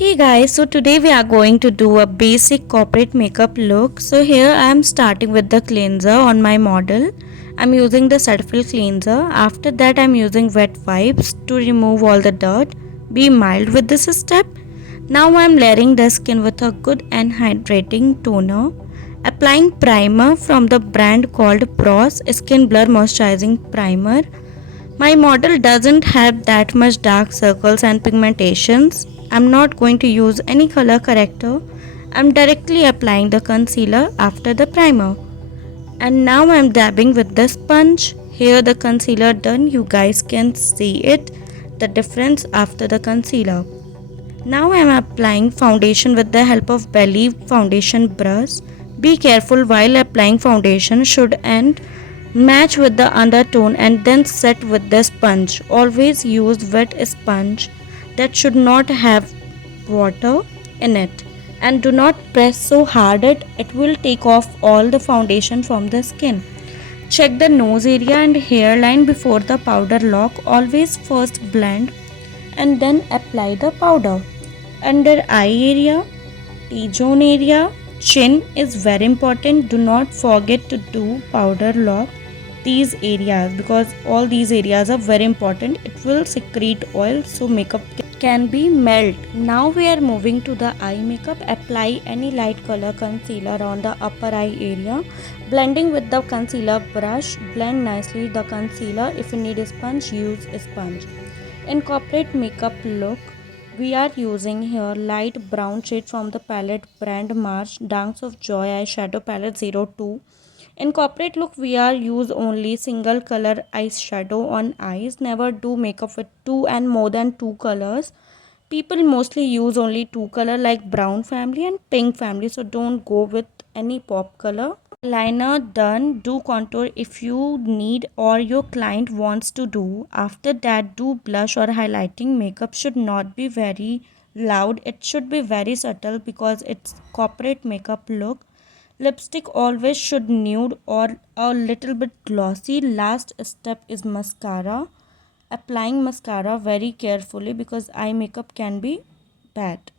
Hey guys, so today we are going to do a basic corporate makeup look. So here I am starting with the cleanser on my model. I'm using the Cetaphil cleanser. After that I'm using wet wipes to remove all the dirt. Be mild with this step. Now I'm layering the skin with a good and hydrating toner. Applying primer from the brand called Pros Skin Blur Moisturizing Primer. My model doesn't have that much dark circles and pigmentations. I'm not going to use any color corrector. I'm directly applying the concealer after the primer. And now I'm dabbing with the sponge. Here the concealer done, you guys can see it, the difference after the concealer. Now I am applying foundation with the help of Belly foundation brush. Be careful while applying foundation should end match with the undertone and then set with the sponge. Always use wet sponge that should not have water in it, and do not press so hard it will take off all the foundation from the skin. Check the nose area and hairline before the powder lock. Always first blend and then apply the powder. Under eye area, T-zone area, chin is very important. Do not forget to do powder lock these areas because all these areas are very important. It will secrete oil so makeup can be melt. Now we are moving to the eye makeup. Apply any light color concealer on the upper eye area. Blending with the concealer brush, blend nicely the concealer. If you need a sponge, use a sponge. Incorporate makeup look. We are using here light brown shade from the palette brand March Dance of Joy eyeshadow palette 02. In corporate look we are use only single color eyeshadow on eyes. Never do makeup with two and more than two colors. People mostly use only two color like brown family and pink family, so don't go with any pop color. Liner done. Do contour if you need or your client wants to do. After that do blush or highlighting. Makeup should not be very loud, it should be very subtle because it's corporate makeup look. Lipstick always should nude or a little bit glossy. Last step is mascara. Applying mascara very carefully because eye makeup can be bad.